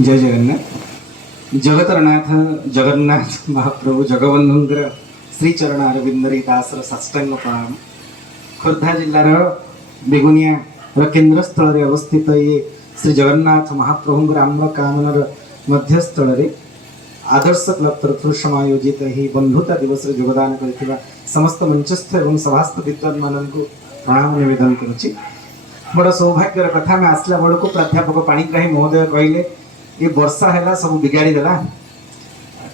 जय जगन्नाथ जगतरनाथ जगन्नाथ महाप्रभु जगबंधुंकर श्रीचरण अरविंदरी दासर साष्टांग प्रणाम। खोर्धा जिलार बेगुनिया केन्द्र स्थल रे अवस्थित ये श्री जगन्नाथ महाप्रभुंकर आम्र कामनर मध्यस्थल रे आदर्श क्लब तरफ समायोजित ही बंधुता दिवस रे योगदान करथिबा समस्त मंचस्थ एवं सभास्थ विद्वान माननको प्रणाम निवेदन करुछि। बड़ सौभाग्यर कथा में आसला बड़को प्राध्यापक पाणिग्राही महोदय कहले ये वर्षा है सब बिगाड़ी देला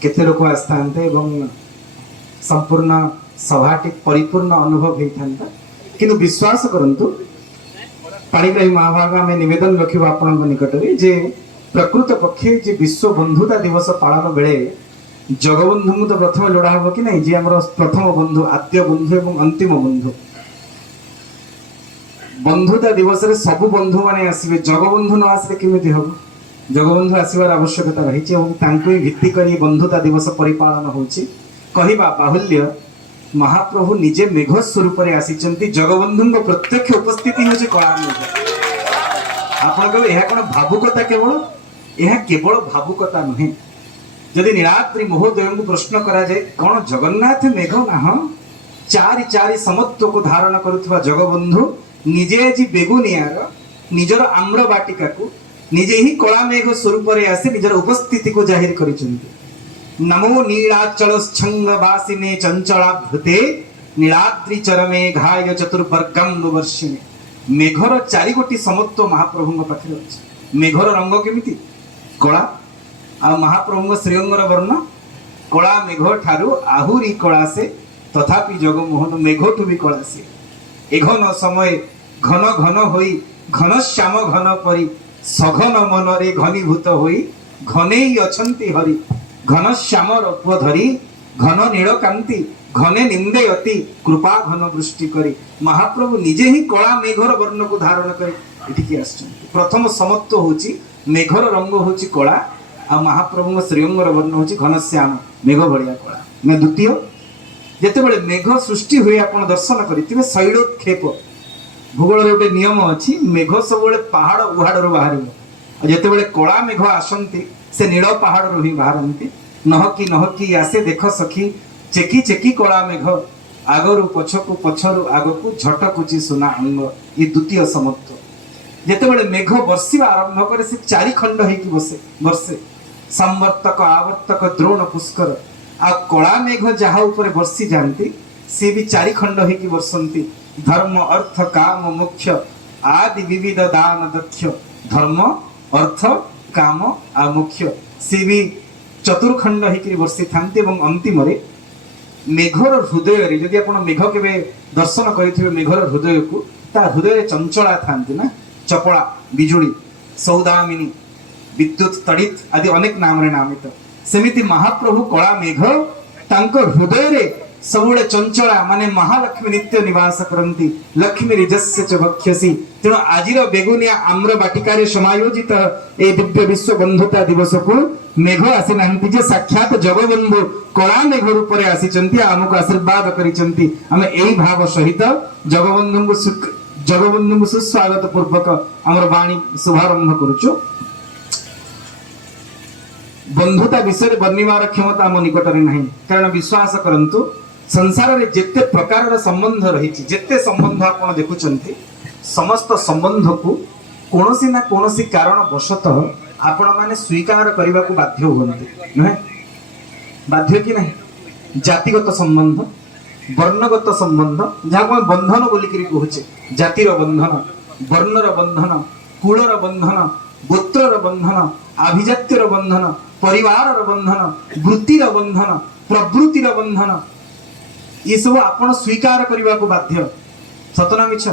केते लोक आस्था एवं संपूर्ण सभाटी परिपूर्ण अनुभव होता किंतु विश्वास करंतु पाणिग्राही महाभाग में निवेदन रखिबो आपन निकट में जे प्रकृत पक्षे जे विश्व बंधुता दिवस पालन बेले जगबंधु तो प्रथम लोड़ा हम कि नहीं जे हमर प्रथम बंधु आद्य बंधु एवं अंतिम बंधु बंधुता दिवस रे सब बंधु माने आसीबे जगबंधु न आसले केमिति हबो जगबंधु आसबार आवश्यकता रही ही भित्ति कर बंधुता दिवस परिपालन होची कहवा बाहुल्य महाप्रभु निजे मेघ स्वरूप आसी जगबंधु प्रत्यक्ष उपस्थिति हूँ कला आप कौन भावुकता केवल यह केवल भावुकता नुहे जदि नीलाद्रि महोदय को प्रश्न कराए कौन जगन्नाथ मेघ ना चारि चारि समत्व को धारण करुवा जगबंधु निजे आज बेगुनियार निजर आम्र बाटिका को निजे ही कला मेघ स्वरूप आसी निजर उपस्थिति को जाहिर करिसेंति। नमो नीलाचल छंगवासिने चंचलाभृते नीलाद्रि चरमे घाय चतुर्वर्गम वर्षिणे। मेघर चारि गोटी समत्व महाप्रभु पाखे अच्छे। मेघर रंग केमिति कला आ महाप्रभु श्रीअंगर वर्ण कला मेघ ठारू आहुरी कला से तथापि जगमोहन मेघठू भी कला से एघन समय घन घन होई घन श्याम घन परी सघन मन रे घनीभूत होई घने अछंती हरि घन श्याम रूप धरी घन नीलकांति घने निंदेयति कृपा घन वृष्टि करी। महाप्रभु निजे ही कला मेघर वर्ण को धारण कर प्रथम समत्व होची मेघर रंग होची कला आ महाप्रभु श्रीअंगर वर्ण होची घन श्याम मेघ भलिया कला। ना द्वितीय जेतेबेले मेघ सृष्टि हुए आपण दर्शन करिथिबे शैलोत्क्षेप भूगोल गोटे नियम अच्छी मेघ सब पहाड़ उहाड़ बाहर जिते कला मेघ आसती से नील पहाड़ ही बाहरती नहकी आसे देख सखी चेकी चेकी कला मेघ आगरु पछकु पछरु आगकु झटकुची सुना अंग ये द्वितीय समत्व जिते मेघ बर्षा आरंभ करे से चारि खंड होगी बर्षे संवर्तक आवर्तक द्रोण पुष्कर आ कला मेघ जहा ऊपर बर्षी जाती सी भी चारि खंड होगी बर्षंती धर्म अर्थ काम मोक्ष आदि विविध दान दक्ष धर्म अर्थ काम आ मोक्ष सी भी चतुर्खंड होकर बर्षी था अंतिम मेघर हृदय जदि आप मेघ के दर्शन करेंगे मेघर हृदय को ता हृदय चंचला था ना चपड़ा बिजुड़ी सौदामिनी विद्युत तड़ित आदि अनेक नाम रे नामित सेमिति महाप्रभु कला मेघ तांको हृदय रे सबुले चंचला माने महालक्ष्मी नित्य निवास करती लक्ष्मी रिजस्य च भक्ष्यसि। तेणु आजिर बेगुनिया आम्र बाटिका समायोजित ए दिव्य विश्व बंधुता दिवस को मेघ आसी नांती जे साक्षात जगबंधु कला मेघ रूप में आसी आमको आशीर्वाद करिसेंति। आमे एई भाव सहित जगबंधु को सुस्वागत पूर्वक आमर वाणी शुभारंभ करुचु। बंधुता विषय वर्णिबार क्षमता आम निकट में नहीं कारण विश्वास करंतु संसार रे जेते प्रकार संबंध रही जेते संबंध आपण देखुचंती समस्त संबंध को कोनोसी ना कोनोसी कारण वशतः आपण माने स्वीकार करने को बाध्य होती ना बाध्य कि नहीं जातिगत संबंध वर्णगत संबंध जहाँ बंधन बोलिकी कहे जातिर बंधन वर्णर बंधन कुलर बंधन गोत्रर बंधन आभिजात्यर बंधन परिवार बंधन वृत्तिर बंधन प्रवृत्तिर बंधन ये सब आपण स्वीकार करने को बाध्य सतना मिछ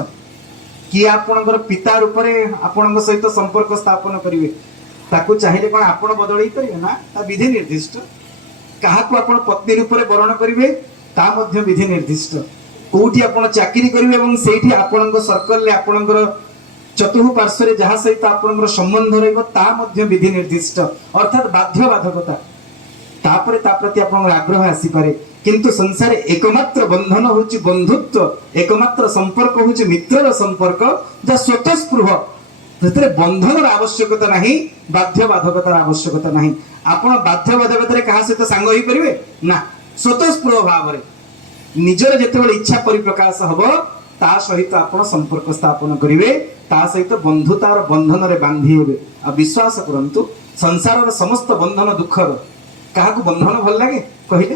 कि आपणकर पिता रूप में आपण सहित संपर्क स्थापन करेंगे ताकू चाहिए कौन आपण बदल पारे ना ता विधि निर्दिष्ट क्या आपण पत्नी रूप में वर्ण करेंगे ता मध्य विधि निर्दिष्ट कौटी आपण चाकरी करेंगे और से आपण सर्कल आपणकर चतुर्पार्श्व जहाँ सहित आपणकर संबंध रही विधि निर्दिष्ट अर्थात बाध्य बाधकता तापरे ता प्रति आपन आग्रह आसी पारे किंतु संसार एकमात्र बंधन होची बंधुत्व एकमात्र संपर्क होची मित्रर संपर्क जा स्वतःस्पृह ସେଥିରେ ବନ୍ଧନର ଆବଶ୍ୟକତା ନାହିଁ, ବାଧ୍ୟ ବାଧକତାର ଆବଶ୍ୟକତା ନାହିଁ। ଆପଣ ବାଧ୍ୟ ବାଧକତାରେ କାହା ସହିତ ସାଙ୍ଗ ହେଇପାରିବେ ନା, ସ୍ୱତଃସ୍ପୃହ ଭାବରେ ନିଜର ଯେତେବେଳେ ଇଚ୍ଛା ପରିପ୍ରକାଶ ହବ ତା ସହିତ ଆପଣ ସମ୍ପର୍କ ସ୍ଥାପନ କରିବେ, ତା ସହିତ ବନ୍ଧୁତାର ବନ୍ଧନରେ ବାନ୍ଧି ହେବେ। ଆଉ ବିଶ୍ୱାସ କରନ୍ତୁ, ସଂସାରର ସମସ୍ତ ବନ୍ଧନ ଦୁଃଖର, କାହାକୁ ବନ୍ଧନ ଭଲ ଲାଗେ କହିଲେ?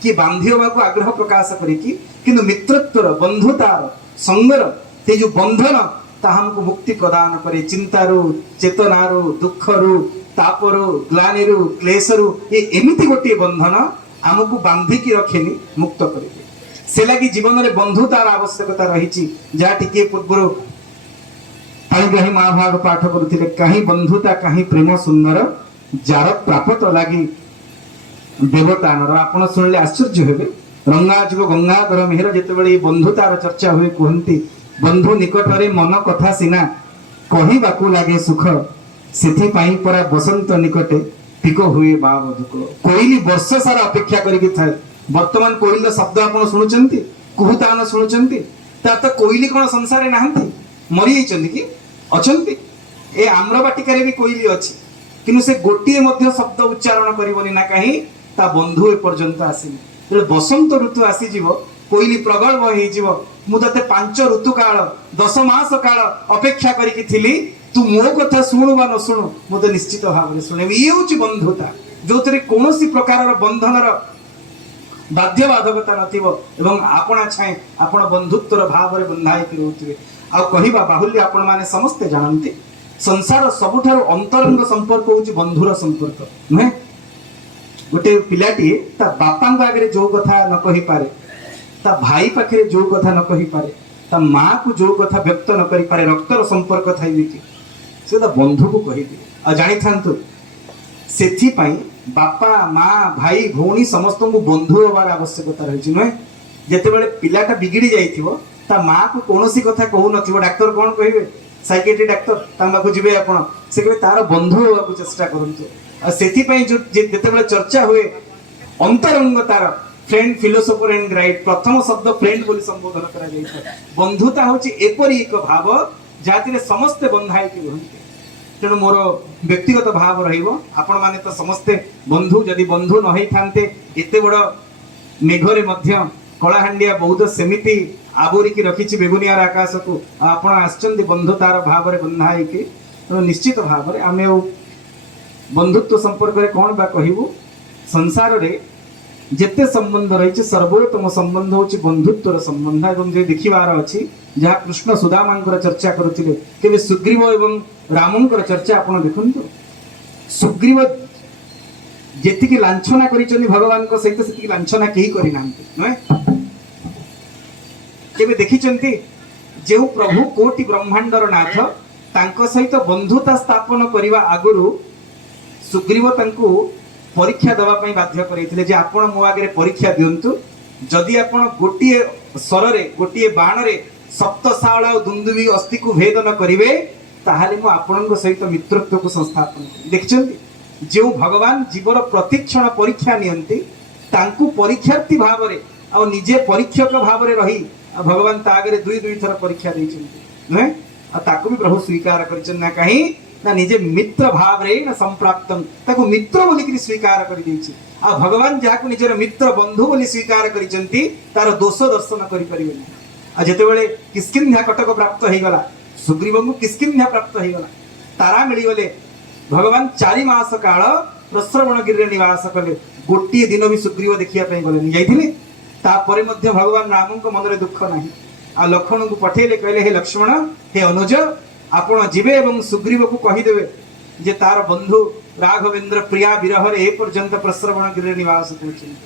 କି ବାନ୍ଧି ହେବାକୁ ଆଗ୍ରହ ପ୍ରକାଶ କରିକି, କିନ୍ତୁ ମିତ୍ରତ୍ୱର, ବନ୍ଧୁତାର, ସଙ୍ଗର ସେ ଯୋଉ ବନ୍ଧନ ତାହା ଆମକୁ ମୁକ୍ତି ପ୍ରଦାନ करे। ଚିନ୍ତାରୁ, ଚେତନାରୁ, ଦୁଃଖରୁ, ତାପରୁ, ଗ୍ଲାନିରୁ, କ୍ଲେଶରୁ ଏମିତି ଗୋଟିଏ ବନ୍ଧନ ଆମକୁ ବାନ୍ଧିକି ରଖେନି, ମୁକ୍ତ କରିଦିଏ। ସେ ଲାଗି ଜୀବନରେ ବନ୍ଧୁତାର ଆବଶ୍ୟକତା ରହିଛି। ଯାହା ଟିକେ ପୂର୍ବରୁ ପାଣିଗ୍ରାହୀ ମହାଭାରତ ପାଠ କରୁଥିଲେ, କାହିଁ ବନ୍ଧୁତା କାହିଁ ପ୍ରେମ ସୁନ୍ଦର, ଯାର ପ୍ରାପତ ଲାଗି ଦେବତାନର। ଆପଣ ଶୁଣିଲେ ଆଶ୍ଚର୍ଯ୍ୟ ହେବେ, ରଙ୍ଗାଯିବ ଗଙ୍ଗାଧର ମେହେର ଯେତେବେଳେ ଏହି ବନ୍ଧୁତାର ଚର୍ଚ୍ଚା ହୁଏ କୁହନ୍ତି, ବନ୍ଧୁ ନିକଟରେ ମନ କଥା ସିନା କହିବାକୁ ଲାଗେ ସୁଖ, ସେଥିପାଇଁ ପରା ବସନ୍ତ ନିକଟେ ଟିକ ହୁଏ ବା ବଧୁକ। କୋଇଲି ବର୍ଷ ସାରା ଅପେକ୍ଷା କରିକି ଥାଏ। ବର୍ତ୍ତମାନ କୋଇଲିର ଶବ୍ଦ ଆପଣ ଶୁଣୁଛନ୍ତି, କୁହୁତାନ ଶୁଣୁଛନ୍ତି? ତାର ତ କୋଇଲି କଣ ସଂସାରରେ ନାହାନ୍ତି, ମରିଯାଇଛନ୍ତି କି? ଅଛନ୍ତି। ଏ ଆମ୍ରବାଟିକାରେ ବି କୋଇଲି ଅଛି, କିନ୍ତୁ ସେ ଗୋଟିଏ ମଧ୍ୟ ଶବ୍ଦ ଉଚ୍ଚାରଣ କରିବନି ନା, କାହିଁ? ତା ବନ୍ଧୁ ଏପର୍ଯ୍ୟନ୍ତ ଆସିନି। ଯେତେବେଳେ ବସନ୍ତ ଋତୁ ଆସିଯିବ, କୋଇଲି ପ୍ରଗଳ୍ଭ ହେଇଯିବ, ମୁଁ ତତେ 5 ଋତୁ କାଳ 10 ମାସ କାଳ ଅପେକ୍ଷା କରିକି ଥିଲି, ତୁ ମୋ କଥା ଶୁଣୁ ବା ନ ଶୁଣୁ ମୁଁ ତ ନିଶ୍ଚିତ ଭାବରେ ଶୁଣିବି। ଇଏ ହଉଛି ବନ୍ଧୁତା, ଯୋଉଥିରେ କୌଣସି ପ୍ରକାରର ବନ୍ଧନର ବାଧ୍ୟ ବାଧକତା ନଥିବ ଏବଂ ଆପଣା ଛାଏଁ ଆପଣ ବନ୍ଧୁତ୍ୱର ଭାବରେ ବନ୍ଧା ହେଇକି ରହୁଥିବେ। ଆଉ କହିବା ବାହୁଲ୍ୟ, ଆପଣ ମାନେ ସମସ୍ତେ ଜାଣନ୍ତି, ସଂସାର ସବୁଠାରୁ ଅନ୍ତରଙ୍ଗ ସମ୍ପର୍କ ହଉଛି ବନ୍ଧୁର ସମ୍ପର୍କ, ନୁହେଁ? ଗୋଟେ ପିଲାଟିଏ ତା ବାପାଙ୍କ ଆଗରେ ଯୋଉ କଥା ନ କହିପାରେ, ତା ଭାଇ ପାଖରେ ଯୋଉ କଥା ନ କହିପାରେ, ତା ମାକୁ ଯୋଉ କଥା ବ୍ୟକ୍ତ ନ କରିପାରେ, ରକ୍ତର ସମ୍ପର୍କ ଥାଇବି କି, ସେ ତା ବନ୍ଧୁକୁ କହିଦିଏ। ଆଉ ଜାଣିଥାନ୍ତୁ, ସେଥିପାଇଁ ବାପା ମା ଭାଇ ଭଉଣୀ ସମସ୍ତଙ୍କୁ ବନ୍ଧୁ ହେବାର ଆବଶ୍ୟକତା ରହିଛି, ନୁହେଁ? ଯେତେବେଳେ ପିଲାଟା ବିଗିଡ଼ି ଯାଇଥିବ, ତା ମାକୁ କୌଣସି କଥା କହୁନଥିବ, ଡାକ୍ତର କଣ କହିବେ? ସାଇକେଟ୍ରି ଡାକ୍ତର, ତାଙ୍କ ପାଖକୁ ଯିବେ ଆପଣ, ସେ କହିବେ ତାର ବନ୍ଧୁ ହେବାକୁ ଚେଷ୍ଟା କରନ୍ତୁ। ଆଉ ସେଥିପାଇଁ ଯେତେବେଳେ ଚର୍ଚ୍ଚା ହୁଏ ଅନ୍ତରଙ୍ଗତାର, ଫ୍ରେଣ୍ଡ, ଫିଲୋସୋଫର ଏଣ୍ଡ ଗାଇଡ, ପ୍ରଥମ ଶବ୍ଦ ଫ୍ରେଣ୍ଡ ବୋଲି ସମ୍ବୋଧନ କରାଯାଇଥାଏ। ବନ୍ଧୁତା ହେଉଛି ଏପରି ଏକ ଭାବ ଯାହାଥିରେ ସମସ୍ତେ ବନ୍ଧା ହେଇକି ରୁହନ୍ତି। ତେଣୁ ମୋର ବ୍ୟକ୍ତିଗତ ଭାବ ରହିବ, ଆପଣ ମାନେ ତ ସମସ୍ତେ ବନ୍ଧୁ। ଯଦି ବନ୍ଧୁ ନ ହେଇଥାନ୍ତେ, ଏତେ ବଡ଼ ମେଘରେ ମଧ୍ୟ କଳାହାଣ୍ଡିଆ ବୌଦ୍ଧ ସେମିତି ଆବୋରିକି ରଖିଛି ବେଗୁନିଆର ଆକାଶକୁ, ଆପଣ ଆସିଛନ୍ତି ବନ୍ଧୁତାର ଭାବରେ ବନ୍ଧା ହେଇକି। ତେଣୁ ନିଶ୍ଚିତ ଭାବରେ ଆମେ ଆଉ ବନ୍ଧୁତ୍ୱ ସମ୍ପର୍କରେ କ'ଣ ବା କହିବୁ? ସଂସାରରେ ଯେତେ ସମ୍ବନ୍ଧ ରହିଛି, ସର୍ବୋତ୍ତମ ସମ୍ବନ୍ଧ ହେଉଛି ବନ୍ଧୁତ୍ୱର ସମ୍ବନ୍ଧ। ଏବଂ ଯଦି ଦେଖିବାର ଅଛି, ଯାହା କୃଷ୍ଣ ସୁଦାମାଙ୍କର ଚର୍ଚ୍ଚା କରୁଥିଲେ, କେବେ ସୁଗ୍ରୀବ ଏବଂ ରାମଙ୍କର ଚର୍ଚ୍ଚା ଆପଣ ଦେଖନ୍ତୁ। ସୁଗ୍ରୀବ ଯେତିକି ଲାଞ୍ଛନା କରିଛନ୍ତି ଭଗବାନଙ୍କ ସହିତ, ସେତିକି ଲାଞ୍ଛନା କେହି କରିନାହାନ୍ତି, ନୁହେଁ? କେବେ ଦେଖିଛନ୍ତି ଯେଉଁ ପ୍ରଭୁ କୋଟି ବ୍ରହ୍ମାଣ୍ଡର ନାଥ, ତାଙ୍କ ସହିତ ବନ୍ଧୁତା ସ୍ଥାପନ କରିବା ଆଗରୁ ସୁଗ୍ରୀବ ତାଙ୍କୁ ପରୀକ୍ଷା ଦେବା ପାଇଁ ବାଧ୍ୟ କରାଇଥିଲେ ଯେ ଆପଣ ମୋ ଆଗରେ ପରୀକ୍ଷା ଦିଅନ୍ତୁ, ଯଦି ଆପଣ ଗୋଟିଏ ସ୍ୱରରେ, ଗୋଟିଏ ବାଣରେ ସପ୍ତଶାଳ ଆଉ ଦୁନ୍ଦୁଭି ଅସ୍ଥିକୁ ଭେଦ ନ କରିବେ, ତାହେଲେ ମୁଁ ଆପଣଙ୍କ ସହିତ ମିତ୍ରତ୍ୱକୁ ସଂସ୍ଥାପନ କରିବି। ଦେଖିଛନ୍ତି, ଯେଉଁ ଭଗବାନ ଜୀବର ପ୍ରତିକ୍ଷଣ ପରୀକ୍ଷା ନିଅନ୍ତି, ତାଙ୍କୁ ପରୀକ୍ଷାର୍ଥୀ ଭାବରେ ଆଉ ନିଜେ ପରୀକ୍ଷକ ଭାବରେ ରହି ଭଗବାନ ତା ଆଗରେ 2 ଥର ପରୀକ୍ଷା ଦେଇଛନ୍ତି, ନୁହେଁ? ଆଉ ତାକୁ ବି ପ୍ରଭୁ ସ୍ୱୀକାର କରିଛନ୍ତି ନା, କାହିଁ ନା ନିଜେ ମିତ୍ର ଭାବରେ ନା ସମ୍ପ୍ରାପ୍ତ, ତାକୁ ମିତ୍ର ବୋଲିକି ସ୍ୱୀକାର କରିଦେଇଛି। ଆଉ ଭଗବାନ ଯାହାକୁ ନିଜର ମିତ୍ର ବନ୍ଧୁ ବୋଲି ସ୍ୱୀକାର କରିଛନ୍ତି, ତାର ଦୋଷ ଦର୍ଶନ କରିପାରିବେ ନାହିଁ। ଆଉ ଯେତେବେଳେ କିଷ୍କିନ୍ଧ୍ୟା କଟକ ପ୍ରାପ୍ତ ହେଇଗଲା, ସୁଗ୍ରୀବଙ୍କୁ କିଷ୍କିନ୍ଧ୍ୟା ପ୍ରାପ୍ତ ହେଇଗଲା, ତାରା ମିଳିଗଲେ, ଭଗବାନ 4 ମାସ କାଳ ପ୍ରସ୍ରବଣଗିରିରେ ନିବାସ କଲେ, ଗୋଟିଏ ଦିନ ବି ସୁଗ୍ରୀବ ଦେଖିବା ପାଇଁ ଗଲେନି। ଯାଇଥିଲେ, ତାପରେ ମଧ୍ୟ ଭଗବାନ ରାମଙ୍କ ମନରେ ଦୁଃଖ ନାହିଁ। ଆଉ ଲକ୍ଷ୍ମଣଙ୍କୁ ପଠେଇଲେ, କହିଲେ ହେ ଲକ୍ଷ୍ମଣ, ହେ ଅନୁଜ, ଆପଣ ଯିବେ ଏବଂ ସୁଗ୍ରୀବକୁ କହିଦେବେ ଯେ ତାର ବନ୍ଧୁ ରାଘବେନ୍ଦ୍ର ପ୍ରିୟା ବିରହରେ ଏ ପର୍ଯ୍ୟନ୍ତ ପ୍ରସ୍ରବଣଗିରିରେ ନିବାସ କରୁଛନ୍ତି।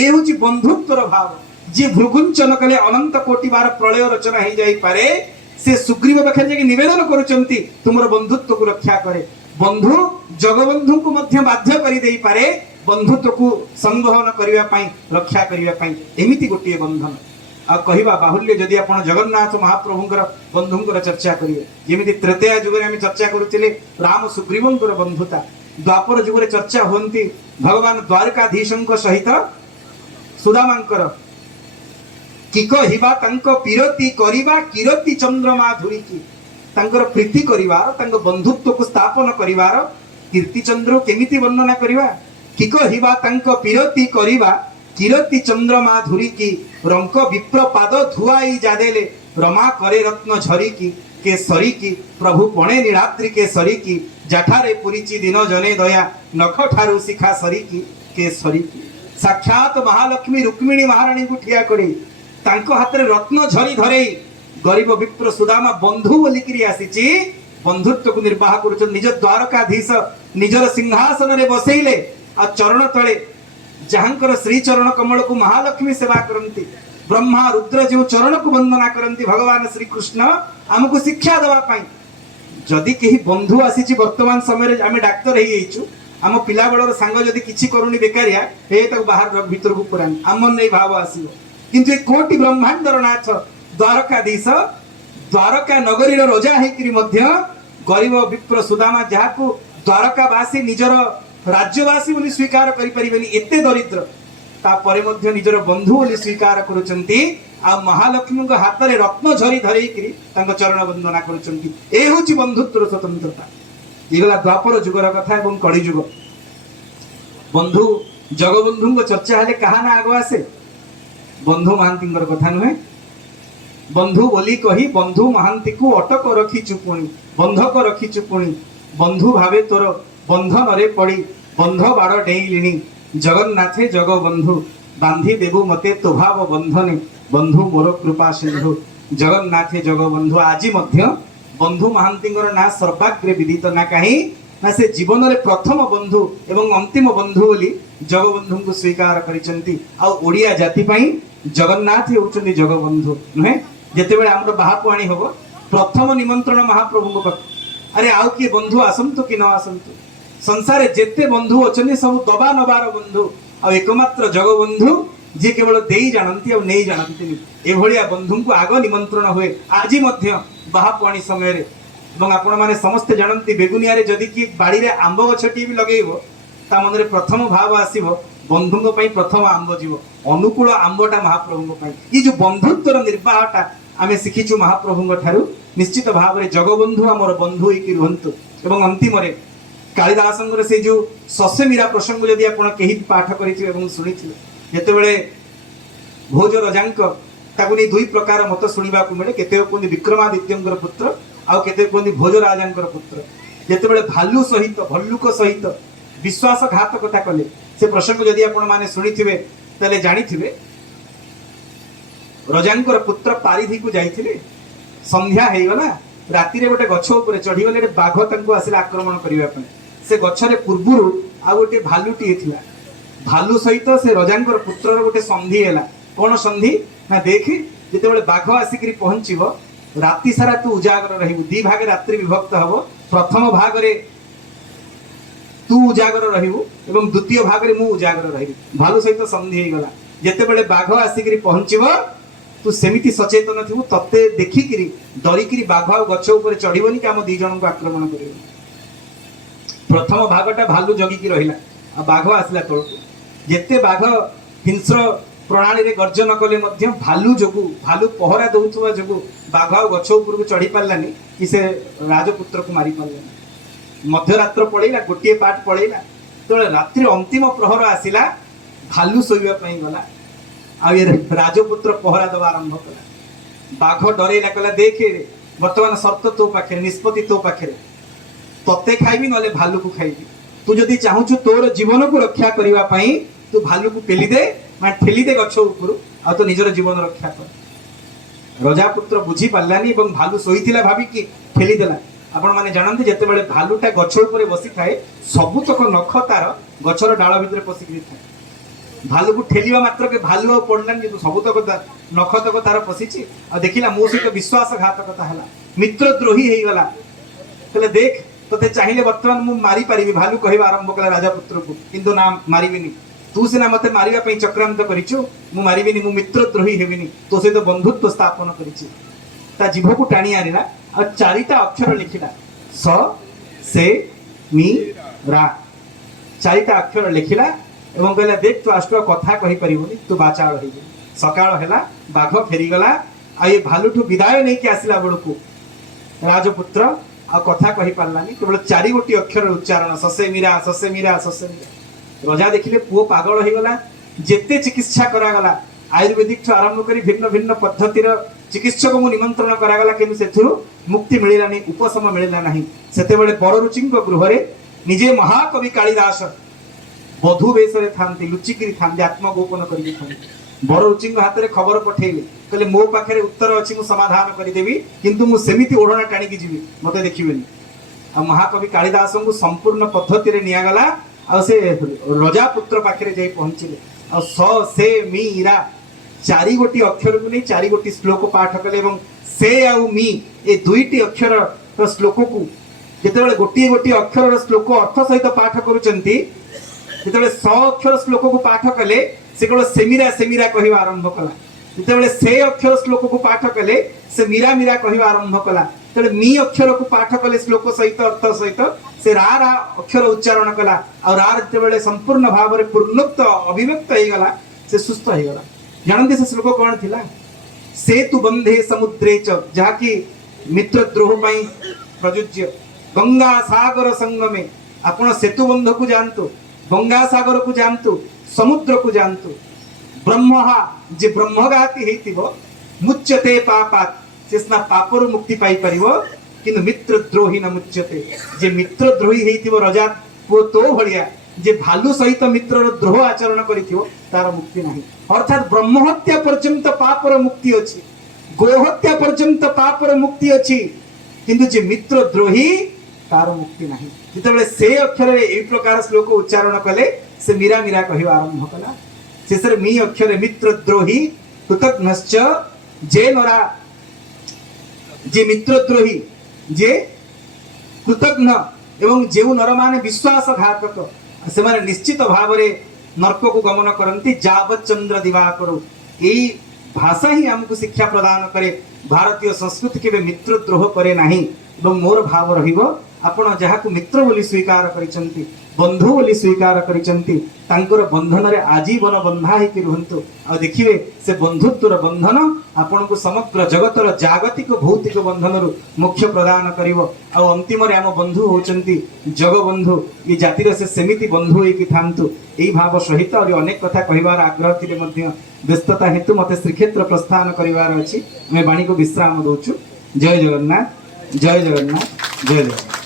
ଏ ହେଉଛି ବନ୍ଧୁତ୍ୱର ଭାବ। ଯିଏ ଭୃଗୁଞ୍ଚନ କଲେ ଅନନ୍ତ କୋଟି ବାର ପ୍ରଳୟ ରଚନା ହେଇଯାଇପାରେ, ସେ ସୁଗ୍ରୀବ ପାଖରେ ଯାଇକି ନିବେଦନ କରୁଛନ୍ତି ତୁମର ବନ୍ଧୁତ୍ୱକୁ ରକ୍ଷା କରେ। ବନ୍ଧୁ ଜଗବନ୍ଧୁଙ୍କୁ ମଧ୍ୟ ବାଧ୍ୟ କରିଦେଇପାରେ ବନ୍ଧୁତ୍ୱକୁ ସଂବହନ କରିବା ପାଇଁ, ରକ୍ଷା କରିବା ପାଇଁ। ଏମିତି ଗୋଟିଏ ବନ୍ଧନ। ଆଉ କହିବା ବାହୁଲ୍ୟ, ଯଦି ଆପଣ ଜଗନ୍ନାଥ ମହାପ୍ରଭୁଙ୍କର ବନ୍ଧୁଙ୍କର ଚର୍ଚ୍ଚା କରିବେ, ଯେମିତି ତ୍ରେତୟା ଯୁଗରେ ଆମେ ଚର୍ଚ୍ଚା କରୁଥିଲେ ରାମ ସୁଗ୍ରୀବଙ୍କର ବନ୍ଧୁତା, ଦ୍ୱାପର ଯୁଗରେ ଚର୍ଚ୍ଚା ହୁଅନ୍ତି ଭଗବାନ ଦ୍ୱାରକାଧୀଶଙ୍କ ସହିତ ସୁଦାମାଙ୍କର। କି କହିବା ତାଙ୍କ ପିରତି କରିବା କିରତି ଚନ୍ଦ୍ରମା ଧୁରିକି, तांकर प्रीति करिवार तांकर बंधुत्व को स्थापन करिवार कीर्तिचंद्र केमिति वर्णना करिवा किक हिबा तांक पिरति करिवा किरति चंद्रमा धुरी की रंक विप्र पाद धुआई जादेले रमा करे रत्न झरी की के सरी की प्रभु पणे नीलाद्रि के सरी की जठारे पुरीची दिन जने दया नख ठारू शिखा सरी की के सरी की साक्षात महालक्ष्मी रुक्मिणी महारानी को ठिया करे तांको हाथ में रत्न झरी धरे गरीब विप्र सुदामा बंधु बोलिकी आसी बंधुत्व को निर्वाह कर निज द्वारकाधीश निजर सिंहासन रे बसैले आ चरण तले जहांकर श्री चरण कमल को महालक्ष्मी सेवा करती ब्रह्मा रुद्र जो चरण को वंदना करती भगवान श्री कृष्ण आमको शिक्षा देवाई जदि कहीं बंधु आसी वर्तमान समय आम डाक्तर हो आम पिला बेलर सांग जदि किसी करूनी बेकारिया हे तक बाहर भीतर को पुरानी आम नहीं भाव आसो किंतु कोटि ब्रह्मांडर नाथ द्वारकाधीश द्वारका नगरीर रजा होकर गरीब विप्र सुदामा जहाँ द्वारकावासी निजर राज्यवासी बोली स्वीकार करें एते दरिद्र तापर निजर बंधु बोली स्वीकार करुचंती आ महालक्ष्मी हाथ में रत्न झरी धरई चरण वंदना करुँच बंधुत्व स्वतंत्रता ये गला द्वापर जुगर कथा एवं कली जुग बंधु जगबंधु चर्चा हेले कहा ना आग आसे बंधु महांती कथा नुहे बंधु बोली कही बंधु महांती को अटक रखी चुपुणी बंधक रखी चुपुणी बंधु भावे तोर बंधन रे पड़ी बंध बाड़ डेईलिणी जगन्नाथे जग बंधु बांधी देबु मते तोभाव बंधने बंधु मोर कृपा सिंधु जगन्नाथे जग बंधु आज बंधु महांती ना सर्वाग्रे विदित ना कहीं ना से जीवन रे प्रथम बंधु एवं अंतिम बंधु बोली जगबंधु को स्वीकार करिसेंती आ ओडिया जाति पई जगन्नाथ होउचंदी जगबंधु नुहे जेते बेले हमर बाहापुआणी होबो प्रथम निमंत्रण महाप्रभु को अरे आउ किए बंधु आसंतु कि न आसंतु संसार जेते बंधु अछंदी सब दबा नबार बंधु आ एकमात्र जगबंधु जे केवल देई जानती और नहीं जानती एभलिया बंधु को आग निमंत्रण हुए आज बाहापुआणी समय रे এবং आपण माने समस्त जानती बेगुनिया रे जदि कि बाड़ी रे आंब गछटी भी लगेइबो ता मन रे प्रथम भाव आसीबो बंधुंग पई प्रथम आंब जीवो अनुकूल आंबटा महाप्रभुंग पई ई जो बंधुत्वर निर्वाहटा आमे सिखिछु महाप्रभुंग ठारू निश्चित भाव रे जगबंधु हमर बंधु होई कि रहंतु एवं अंतिम रे कालिदासंगर से जो सस्य मीरा प्रसंग जदि आपण केही पाठ करिथिबे एवं सुनिथिबे जेते बेले भोज रजांक ताकु नि दुई प्रकार मत सुनिबा को मिले केते कोनी विक्रमादित्यंकर पुत्र आउ केते कोनी भोजराजंकर पुत्र जेते बेले भालू सहित भल्लुक सहित विश्वासघातकता कले से प्रसंग जदि आपण माने सुनिथिबे तले जानिथिबे रजांकर पुत्र पारिधि को जाइथिले संध्या हेगला राति रे गोटे गछ ऊपर चढ़ी गले बाघ तंको आसिला आक्रमण करिवा पय से गछरे पूर्वरु आ गोटे भालुटी थिला भालू सहित से रजांकर पुत्रर गोटे संधि हैला कोन संधि ना देख जेते बेले बाघ आसिकरी पहुंचीबो राति सारा तू उजागर रहिबु दी भागे रात्रि विभक्त हबो प्रथम भाग रे तू उजागर रहिबु एवं द्वितीय भाग रे मु उजागर रहिबु भालू सहित संधि हे गला जेते बेले बाघ आसिकरी पहुंचीबो तू सेमिति सचेतन थिबु तते देखिकरी डरिकरी बाघ आ गछ ऊपर चढ़ीबनी कि हम दी जन को आक्रमण करिबो प्रथम भागटा भालू जगिकी रहिला आ बाघ आसिला तळकु जेते बाघ हिंस्र प्रणाली रे गर्जन कले मध्य भालू जोगु भालू पहरा दउथुवा जोगु बाघ आ गछ ऊपर को चढ़ी पारलानी कि से राजपुत्र को मारी पारलानी मध्यरात्र पळैला गोटिए पाट पळैला तो रात्रि अंतिम प्रहर आसिला भालू सोइबा पई गला आ ये राजपुत्र पहरा दवा आरंभ कला बाघ डरेला कला देखे वर्तमान शर्त तो पाखे निष्पत्ति तो पाखे तते खाइबी नले भालू को खाइबी तू जदि चाहूछु तोर जीवन को रक्षा करिवा पई तू भालू को पेली दे मा ठेली दे गछ ऊपर आ तो निजर जीवन रक्षा कर राजपुत्र बुझी पारलानी एवं भालू सोईथिला भाबी कि ठेली देला आपण माने जानନ୍ତି जेते बेले भालूटा गछ ऊपर बसी थाए सबुतक नख तार गछर डाळ भितर पसिकि थाए भालू को ठेलिवा मात्र के भालू आ पड़लानी जे सबुतक नख तक तार पसिछि आ देखिला मो सहित विश्वासघातकता हला मित्रद्रोही हेई गला तले देख तते चाहिए वर्तमान मु मारी पारिबी भालू कहबा आरंभ कला राजपुत्र को किंतु ना मारिबिनी तू सिना मते मारिबा पई चक्रांत करिछु मु मारिबिनी मु मित्रद्रोही हेबिनी तो सहित बंधुत्व स्थापन करिछि ता जीभ को टाणी आनिला आ चारिटा अक्षर लिखिला स से मी रा चारिटा अक्षर लिखिला एवं कहला देख तू आष्ट कथा कहि परिबोनी तू बाचाळ हेबी सकाळ हैला बाघ फेरी गला आ ये भालूठू विदाय नै कि आसिला बडकू राजपुत्र आ कथा कहि पारलानी केवल चारि गोटी अक्षर उच्चारण ससे मीरा ससे मीरा ससे मीरा। रजा देखिले पुओ पागल हो गला जेते चिकित्सा करा गला आयुर्वेदिक ठु आरंभ करी भिन्न भिन्न पद्धतिर चिकित्सक को निमंत्रण करा गला किंतु सेथुरु मुक्ति मिलिलानी उपशम मिलिला नाही। सेतेबेले बड़रुचिंक गृहरे निजे महाकवि कालिदास बधु बेसरे थांती लुचिकिरी थांती आत्मगोपन करिके थांती। बड़रुचिंक हाथ रे खबर पठेइले कहले मो पाखरे उत्तर अछि मु समाधान करि देबी किंतु मु सेमिति ओढणा टाणी की जीवी मते देखिबेनी। आ महाकवि कालिदास को संपूर्ण पद्धति रे निया गला आ से रजा पुत्र पाखरे जाई पहुंचिले आ स से मीरा चारि गोटी अक्षर को नहीं चारि गोटी श्लोक पाठ कले एवं से आउ मी ए दुईटी अक्षर श्लोक को जेतेबेले गोटी गोटी अक्षर श्लोक अर्थ सहित पाठ करूचंती जेतेबेले 100 अक्षर श्लोक को पाठ कले से केवल सेमीरा सेमीरा कहवा आरंभ कला। जेतेबेले से अक्षर श्लोक को पाठ कले से मीरा मीरा कहवा आरंभ कला। तेबेले मी अक्षर को पाठ कले श्लोक सहित अर्थ सहित से रा रा अक्षर उच्चारण कला और रा जेतेबेले संपूर्ण भाव रे पूर्णोक्त अभिव्यक्त हो गला से सुस्थ हो गला। जानते से श्लोक कौन थिला सेतु बंधे समुद्रे च जहाँकि मित्रद्रोह पई प्रयुज्य गंगा सागर संगमे आपण सेतु बंध को जानतु गंगा सागर को जानतु समुद्र को जानतु ब्रह्महा जे ब्रह्मगाति हेतिबो मुच्यते पापात सेस्ना पापरु मुक्ति पाई परिबो किंतु मित्रद्रोही न मुच्यते जे मित्रद्रोही हेतिबो रजा पो तो भलिया जे भालू सहित मित्रर द्रोह आचरण करिथिबो तार मुक्ति नाही। अर्थात ब्रह्महत्या पर्यंत पापर मुक्ति अछि गोहत्या पर्यंत पापर मुक्ति अछि किंतु जे मित्रद्रोही तार मुक्ति नाही। जेतेबेले से अक्षर रे एई प्रकार श्लोक उच्चारण कले से मीरा मीरा कहवा आरंभ कला शेषरे मी अक्षर मित्रद्रोही कृतघ्नश्च जे नरा जे मित्रद्रोही जे कृतघ्न एवं जेउ नर माने विश्वासघातक से माने निश्चित भाव रे नरक को गमन करती जावत चंद्र दिवाकर यही भाषा ही हमको शिक्षा प्रदान करे भारतीय संस्कृति के मित्रद्रोह करे नाही। एवं मोर भाव रहिबो आपण जहाकु मित्र बोली स्वीकार करिसंती बंधु बोली स्वीकार करिसंती तांकर बंधन रे आजीवन बंधा हे कि रहंतु आ देखिबे से बंधुत्वर बंधन आपण को समग्र जगतर जागतिक भौतिक बंधन रु मुख्य प्रदान करिवो आ अंतिम रे हम बंधु होचंती जगबंधु ये जातिर से सेमिति बंधु हे कि थांतु एई भाव सहित और अनेक कथा कहिबार आग्रह थिले मध्य व्यस्तता हेतु मते श्रीक्षेत्र प्रस्थान करिवार अछि मैं वाणी को विश्राम दोछु। जय जगन्नाथ जय जगन्नाथ जय जगन्नाथ।